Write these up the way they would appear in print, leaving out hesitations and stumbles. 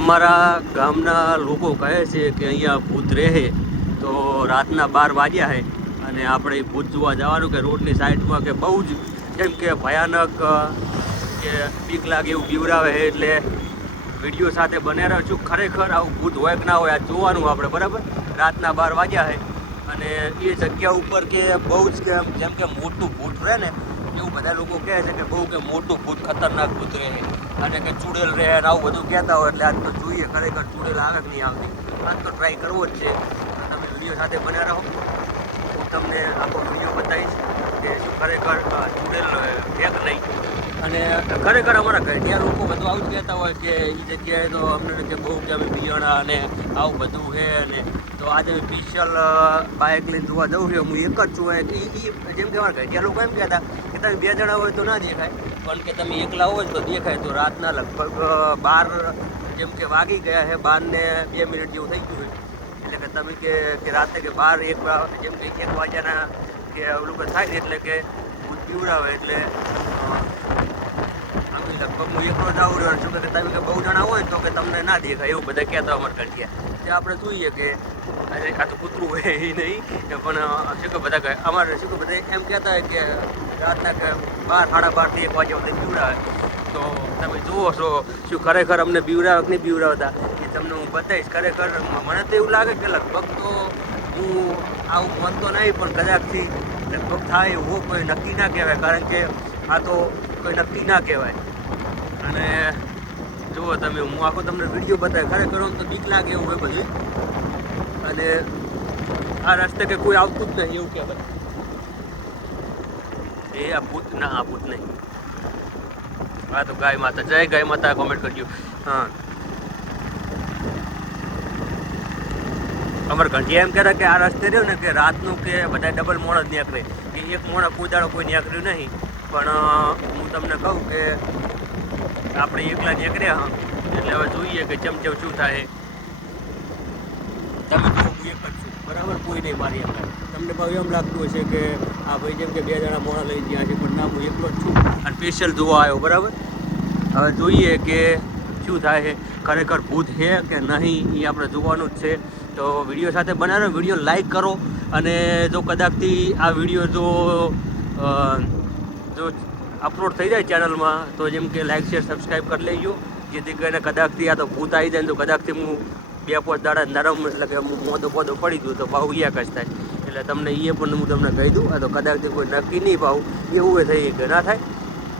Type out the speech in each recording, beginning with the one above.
અમારા ગામના લોકો કહે છે કે અહીંયા ભૂત રહે તો રાતના 12 વાગ્યા છે અને આપણે ભૂત જોવા જવાનું કે રોડની સાઈડમાં કે બહુ જ જેમ કે ભયાનક કે બીક લાગે એવું બીવરાવે છે. એટલે વિડીયો સાથે બને રહ્યો છું. ખરેખર આવું ભૂત હોય કે ના હોય આ જોવાનું આપણે, બરાબર. રાતના 12 વાગ્યા છે અને એ જગ્યા ઉપર કે બહુ જ કે જેમ કે મોટું ભૂત રહે ને એવું બધા લોકો કહે છે કે બહુ કે મોટું ભૂત, ખતરનાક ભૂત રહે અને કે ચૂડેલ રહે અને આવું બધું કહેતા હોય. એટલે આજ તો જોઈએ ખરેખર ચૂડેલ આવે કે નહીં આવતી. આજ તો ટ્રાય કરવો જ છે. તમે વિડીયો સાથે બન્યા રહો. હું તમને આખો વિડીયો બતાવીશ કે શું ખરેખર ચૂડેલ છે કે નહીં. અને ખરેખર અમારા ઘડિયા લોકો બધું આવું જ કહેતા હોય કે એ જગ્યાએ તો અમને કે બહુ કે અમે બિયાણા અને આવું બધું છે. અને તો આજે સ્પેશિયલ બાઇક લઈને જોવા જવું છે. હું એક જ છું. જેમ કે અમારા ઘડિયા લોકો એમ કહેતા કે તમે 2 જણા હોય તો ના દેખાય, પણ કે તમે એકલા હોય તો દેખાય. તો રાતના લગભગ 12 જેમ કે વાગી ગયા છે, 12 ને 2 મિનિટ જેવું થઈ ગયું છે. એટલે કે તમે કે રાતે કે 12 1 જેમ કે 1 વાગ્યાના કે લોકો થાય ને એટલે કે ભૂત પીવડાવે. એટલે અમે લગભગ હું એકલો જ આવું રહ્યો છું કે તમે કે બહુ જણા હોય તો કે તમને ના દેખાય એવું બધા કહેતા અમારે ઘડિયા. તે આપણે જોઈએ કે આ તો કૂતરું હોય એ નહીં, પણ શું કે બધા કહે અમારે શું કે બધા એમ કહેતા હોય કે રાતના કે 12 સાડા 12 1 વાગ્યા સુધી પીવડાવે. તો તમે જુઓ છો શું ખરેખર અમને બીવરાવે કે નહીં બીવરાવતા એ તમને હું બતાવીશ. ખરેખર મને તો એવું લાગે કે લગભગ તો હું આવું બનતો નહીં, પણ કદાચથી લગભગ થાય એવું કોઈ નક્કી ના કહેવાય. કારણ કે આ તો કોઈ નક્કી ના કહેવાય. અને જુઓ તમે, હું આખો તમને વિડીયો બતાવે. ખરેખર તો બીક લાગે એવું હોય બધું. અને આ રસ્તે કે કોઈ આવતું જ નહીં એવું કહેવાય. એ આ ભૂત ના, આ ભૂત નહીં. હા તો ગાય માતા, જય ગાય માતા કોમેન્ટ કરજો. હા, અમારે ઘંટિયા એમ કહેતા કે આ રસ્તે રહ્યો ને કે રાતનું કે બધા ડબલ મોણ જ નીકળે, કે એક મોણ કોઈ દાડો કોઈ નીકળ્યું નહીં. પણ હું તમને કહું કે આપણે એકલા નીકળ્યા એટલે હવે જોઈએ કે ચમચમ શું થાય. તમે જો હું એક જ છું, બરાબર, કોઈ નહીં મારી અંદર. તમને ભાવ એમ લાગતું હશે કે આ ભાઈ જેમ કે 2 જણા મોણા લઈ ગયા છે, પણ ના, હું એકલો જ છું અને સ્પેશિયલ જોવા આવ્યો, બરાબર. હવે જોઈએ કે શું થાય છે. ખરેખર ભૂત છે કે નહીં એ આપણે જોવાનું જ છે. તો વિડીયો સાથે બનાવો, વિડીયો લાઈક કરો. અને જો કદાચથી આ વિડીયો જો અપલોડ થઈ જાય ચેનલમાં તો જેમ કે લાઈક શેર સબસ્ક્રાઈબ કરી લેજો, જેથી કરીને કદાચથી આ તો ભૂત આવી જાય તો કદાચથી હું 2-5 દાડા નરમ એટલે કે હું મોદો પડી ગયું તો ભાવ એક જ થાય. એટલે તમને એ પણ હું તમને કહી દઉં. આ તો કદાચથી કોઈ નક્કી નહીં ભાવ એવું થઈ કે ના થાય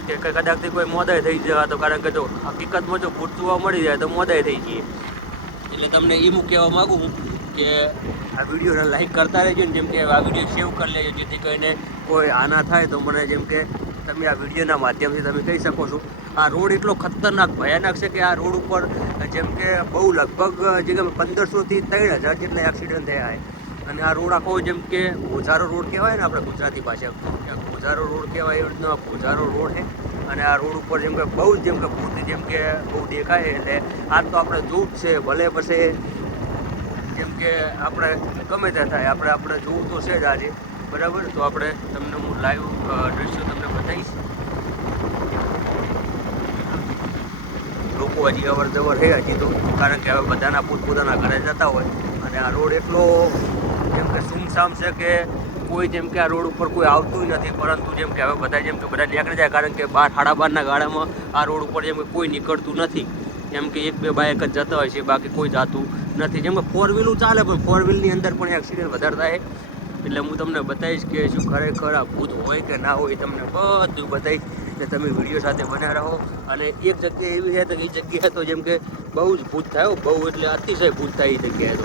કે કદાચથી કોઈ મોદાય થઈ જાય. તો કારણ કે જો હકીકતમાં જો ભૂત જોવા મળી જાય તો મોદાય થઈ જઈએ. એટલે તમને એ હું કહેવા માગું છું કે આ વિડીયોને લાઈક કરતા રહેજો ને જેમ કે આ વિડીયો સેવ કરી લેજો, જેથી કરીને કોઈ આના થાય તો મને જેમ કે તમે આ વિડીયોના માધ્યમથી તમે કહી શકો છો. આ રોડ એટલો ખતરનાક ભયાનક છે કે આ રોડ ઉપર જેમ કે બહુ લગભગ જે 1500 થી 3000 જેટલા એક્સિડન્ટ થયા છે. અને આ રોડ આખો જેમ કે ગોઝારો રોડ કહેવાય ને આપણે ગુજરાતી ભાષા, ગોઝારો રોડ કહેવાય એવી રીતનો ગોઝારો રોડ છે. અને આ રોડ ઉપર જેમ કે બહુ જ જેમ કે ભૂત જેમ કે બહુ દેખાય. એટલે આ તો આપણે જોવું જ છે. ભલે પછી જેમ કે આપણે ગમે ત્યાં થાય આપણે જોવું તો છે જ આજે, બરાબર. તો આપણે તમને હું લાઈવ દ્રશ્યો તમને બતાવીશ. લોકો હજી અવર જવર છે હજી તો, કારણ કે હવે બધાના પોતપોતાના ઘરે જતા હોય. અને આ રોડ એટલો જેમ કે સુમસામ છે કે કોઈ જેમ કે આ રોડ ઉપર કોઈ આવતું નથી. પરંતુ જેમ કે હવે બધા જેમ કે બધા નીકળી જાય, કારણ કે 12 સાડા 12ના ગાળામાં આ રોડ ઉપર જેમ કે કોઈ નીકળતું નથી. જેમ કે 1-2 બાઇક જ જતા હોય છે, બાકી કોઈ જાતું નથી. જેમ કે 4 વ્હીલું ચાલે પણ 4 વ્હીલની અંદર પણ એક્સિડન્ટ વધારે થાય. એટલે હું તમને બતાવીશ કે શું ખરેખર આ ભૂત હોય કે ના હોય, તમને બધું બતાવીશ. કે તમે વિડીયો સાથે બન્યા રહો. અને એક જગ્યાએ એવી છે તો એ જગ્યાએ તો જેમ કે બહુ જ ભૂત થાય, બહુ એટલે અતિશય ભૂત થાય એ જગ્યાએ તો.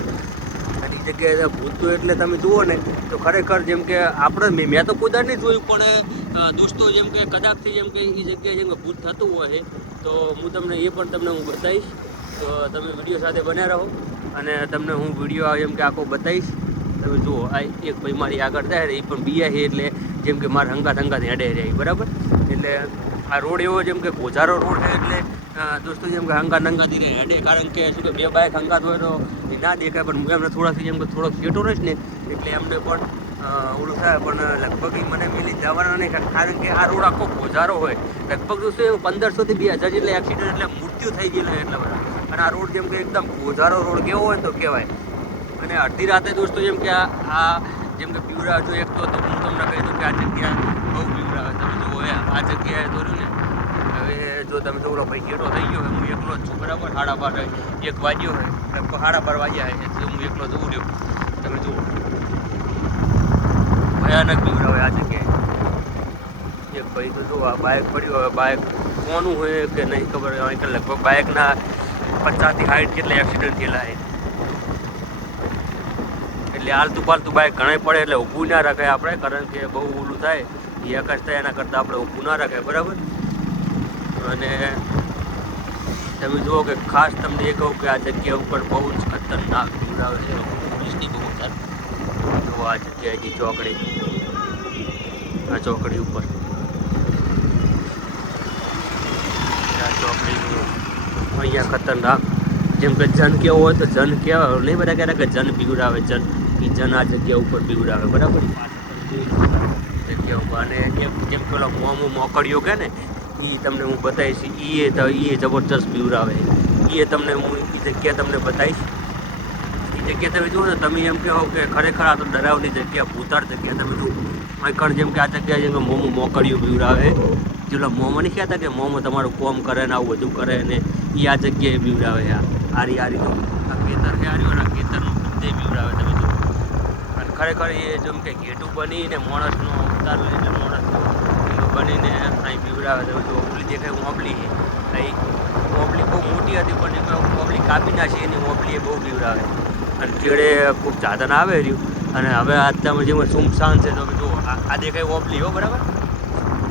અને એ જગ્યાએ ભૂત તો એટલે તમે જુઓ ને તો ખરેખર જેમ કે આપણે મેં તો કોઈ નહીં જોયું, પણ દોસ્તો જેમ કે કદાચથી જેમ કે એ જગ્યાએ જેમ કે ભૂત થતું હોય છે તો હું તમને એ પણ તમને હું બતાવીશ. તો તમે વિડીયો સાથે બન્યા રહો અને તમને હું વિડીયો એમ કે આખો બતાવીશ. તમે જુઓ આ એક ભાઈ મારી આગળ જાય એ પણ બીયા છે, એટલે જેમ કે મારા હંગાત હેડે જાય, બરાબર. એટલે આ રોડ એવો જેમ કે ગોઝારો રોડ છે. એટલે દોસ્તો જેમ કે હંગાથી હેડે, કારણ કે શું કે 2 બાઇક હંગાત હોય તો એ ના દેખાય. પણ હું એમને થોડાથી જેમ કે થોડોક સેટો રહીશ ને એટલે એમને પણ ઓલું થાય. પણ લગભગ એ મને મિલી જવાના નહીં, કારણ કે આ રોડ આખો ગોઝારો હોય. લગભગ શું 1500 થી 2000 જેટલા એક્સિડન્ટ એટલે મૃત્યુ થઈ ગયેલા એટલા બધા. અને આ રોડ જેમ કે એકદમ ગોધારો રોડ કેવો હોય ને તો કહેવાય. અને અડધી રાતે દોસ્તો જેમ કે આ જેમ કે પીવડા જો એક તો હું તમને કહી દઉં કે આ જગ્યા બહુ પીવડા તમે જુઓ આ જગ્યાએ દોર્યું ને. હવે જો તમે જો ઓલો ભાઈ ઘેટો થઈ ગયો હોય, હું એકલો જ છું બરાબર. 12:30 1 વાગ્યો હોય, લગભગ 12:30 વાગ્યા હોય એટલે હું એકલો જવું રહ્યો. તમે જુઓ ભયાનક પીવડા હોય આ જગ્યાએ. એક ભાઈ તો જો આ બાઇક પડ્યું, હવે બાઇક કોનું હોય કે નહીં ખબર. લગભગ બાઇકના 50 થી 60 જેટલા એક્સિડન્ટ થયેલા છે. એટલે આલતું પાલતું બાઇક ઘણા પડે એટલે ઊભું ના રખાય આપણે, કારણ કે બહુ ઓલું થાય એ આકાશ થાય એના કરતાં આપણે ઊભું ના રખાય બરાબર. અને તમે જુઓ કે ખાસ તમને એ કહું કે આ જગ્યા ઉપર બહુ જ ખતરનાક પીવડાવે છે. પોલીસની બહુ સારી જો આ જગ્યાએથી ચોકડી, આ ચોકડી ઉપર ચોકડી અહીંયા ખતરનાક. જેમ કે જન કેવો હોય તો જન કહેવાય નહીં, બધા કહેતા કે જન પીવડાવે. જન એ જન આ જગ્યા ઉપર પીવડાવે બરાબર જગ્યા ઉપર. અને જેમ પેલો મોકળીઓ કે ને એ તમને હું બતાવીશ. એ જબરજસ્ત પીવડાવે. એ તમને હું એ જગ્યા તમને બતાવીશ. એ જગ્યા તમે જુઓ ને તમે એમ કહો કે ખરેખર આ તો ડરાવની જગ્યા, ભૂતાર જગ્યા. તમે જુઓ કણ જેમ કે આ જગ્યા જેમ કે મોકળીઓ પીવડાવે. જેટલા મોંમાં નહીં કહેતા કે મોંમાં તમારું કોમ કરે ને આવું બધું કરે ને એ આ જગ્યાએ પીવડાવે. આરી તો આ ખેતર છે, આર્યું આ ખેતરનું બધે પીવડાવે. તમે જુઓ અને ખરેખર એ જેમ કે ઘેટું બનીને માણસનો અવતાર લઈને માણસનું બનીને અહીં પીવડાવે. તમે જો ઓબલી દેખાય ઓબલી છે. અહીં ઓબલી બહુ મોટી હતી પણ ઓબલી કાપી નાખી એની ઓબલી એ બહુ પીવડાવે. અને ચેડે ખૂબ સાધન આવે રહ્યું. અને હવે આજમાં જેમાં સુમસાન છે તો જુઓ આ દેખાય ઓબલી હો બરાબર.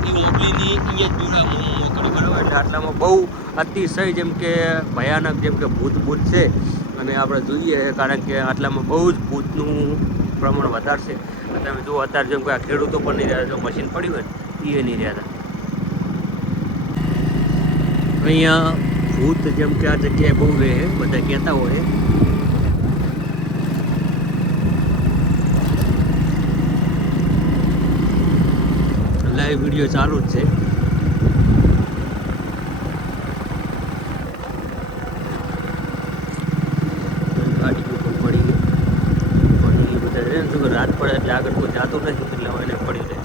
એ ઓબલીની અહીંયા જ પીવડાવે મોકળી બરાબર. એટલે આટલામાં બહુ અતિશય જેમ કે ભયાનક જેમ કે ભૂત છે. અને આપણે જોઈએ કારણ કે આટલામાં બહુ જ ભૂતનું પ્રમાણ વધારશે. તમે જુઓ અત્યારે જેમ કે આ ખેડૂતો પણ નહીં રહ્યા, જો મશીન પડ્યું હોય ને એ નહીં રહ્યા. અહીંયા ભૂત જેમ કે આ જગ્યાએ બહુ રહે બધા કહેતા હોય. લાઈવ વિડીયો ચાલુ જ છે. ગાડીઓ પણ પડી બધા રહે ને રાત પડે એટલે આગળ કોઈ જાતું નથી એટલે એને પડી રહે.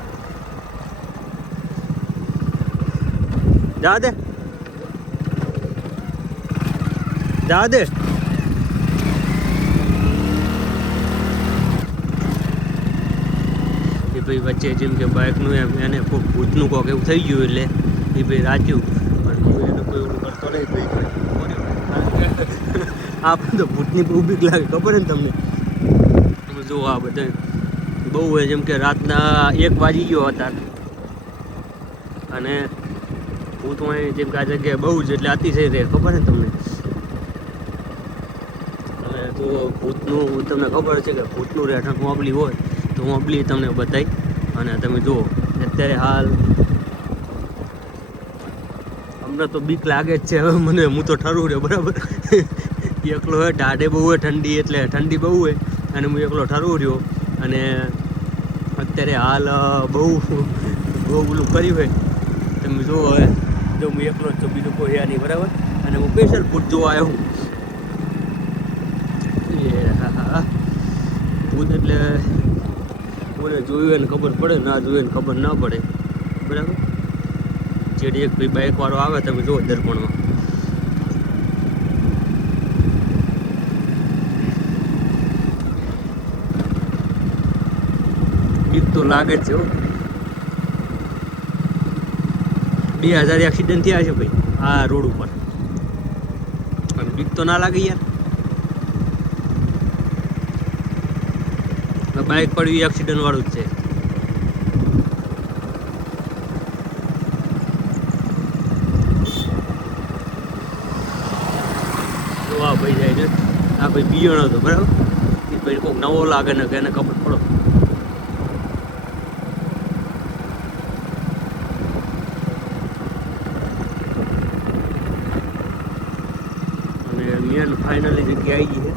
જા દે ભાઈ વચ્ચે જેમ કે બાઇકનું એને કોઈ ભૂતનું કોક એવું થઈ ગયું એટલે એ ભાઈ રાખ્યું. પણ એને કોઈ એવું કરતો નહીં ભાઈ. આપણે તો ભૂતની બહુ બીક લાગે ખબર ને તમને. તમે જુઓ આ બધા બહુ હોય જેમ કે રાતના 1 વાગી ગયો હતા અને ભૂતમાં જેમ કે આ જગ્યાએ બહુ જ એટલે અતિશય રહે ખબર ને તમને. અને તો ભૂતનું તમને ખબર છે કે ભૂતનું રહેઠાણ મોબલી હોય તો મોબલી તમને બતાવી. અને તમે જુઓ અત્યારે હાલ અમને તો બીક લાગે જ છે. હવે મને હું તો ઠરું રહ્યો બરાબર. એકલો હોય ટાઢે બહુ હોય ઠંડી એટલે ઠંડી બહુ હોય અને હું એકલો ઠરું રહ્યો. અને અત્યારે હાલ બહુ ઓલું કર્યું હોય. તમે જુઓ હવે જો હું એકલો જ છું, બીજું કોઈ હે નહીં બરાબર. અને હું સ્પેશિયલ ભૂત જોવા આવ્યો હું. ભૂત એટલે કોને જોયું એને ખબર પડે, ના જોયું એને ખબર ના પડે બરાબર. જેડી એક ભાઈ બાઇકવાળો આવે તમે જુઓ દર્પણમાં. બીક તો લાગે જ છે. 2000 એક્સિડન્ટ થયા છે ભાઈ આ રોડ ઉપર. અને બીક તો ના લાગે યાર. બાઇક પડ્યું એક્સિડન્ટ વાળું જ છે. તો આ ભાઈ જાય છે, આ ભાઈ બિયાણો હતો બરાબર. એ ભાઈ કોઈક નવો લાગે ને કે એને ખબર પડો. અને મેન ફાઇનલી જગ્યા આવી ગઈ છે.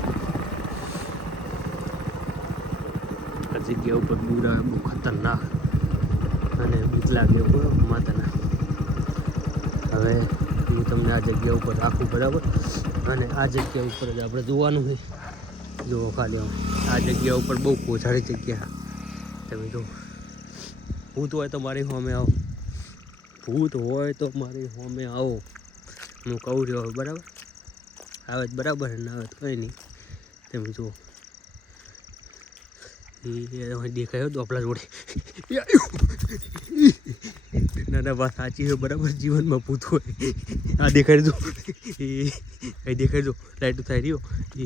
જગ્યા ઉપર બુરા બહુ ખતરનાક અને બીક લાગે માતાના. હવે હું તમને આ જગ્યા ઉપર રાખું બરાબર. અને આ જગ્યા ઉપર જ આપણે જોવાનું છે. જુઓ ખાલી આ જગ્યા ઉપર બહુ પોઝાડી જગ્યા. તમે જો ભૂત હોય તો મારી સામે આવો, ભૂત હોય તો મારી સામે આવો. હું કહું રહ્યો બરાબર, આવે બરાબર ને આવે કંઈ નહીં. તમે જુઓ એ દેખાયો તો આપણા જોડે. ના ના વાત સાચી છે બરાબર. જીવનમાં ભૂત હોય આ દેખાડી દો, એ દેખાડી દો. લાઈટ થાય રહ્યો એ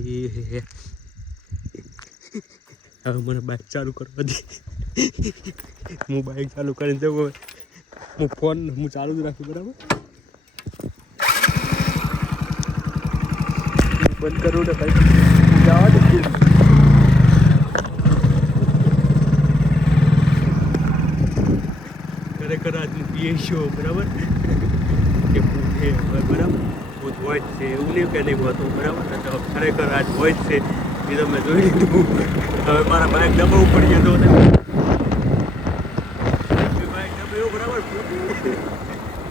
હવે મને બાઇક ચાલુ કરવા દે. હું બાઇક ચાલુ કરીને જવું. હું ફોન ચાલુ જ રાખું બરાબર. બંધ કરું ને ભાઈ જવા દે. ખરેખર આજનું પીએ શો બરાબર કે ભૂત છે બરાબર. ભૂત હોય જ છે એવું નહીં કે નહીં હોતું બરાબર. તો ખરેખર આજ હોય જ છે એ તમે જોઈ લીધું. હવે મારા બાઇક દબાવવું પડી જતો બાઇક દબાવ્યું બરાબર.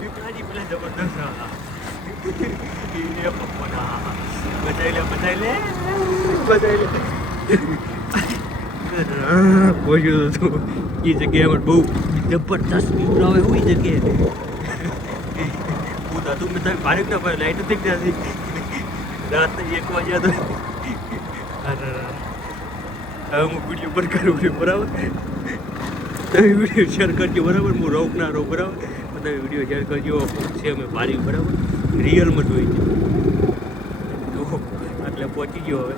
બીકાજી પેલા જબરદસ્ત બચાવી લે બચાવી લે બચાવી લે. પહોંચ્યું હતું એ જગ્યાએ બહુ જબરદસ્ત વ્યૂ આવે એવું એ જગ્યાએ. હું હતું મેં તમે ભારે ના ભાઈ લાઈટ નથી ત્યાંથી રાતના 1 વાગ્યા તો. હવે હું વિડીયો પર કરું છું બરાબર. તમે વિડીયો શેર કરજો બરાબર. હું રોક ના રહું બરાબર. તમે વિડીયો શેર કરજો. છે અમે ભારી બરાબર રિયલમાં જોઈ ગયો એટલે પહોંચી ગયો હવે.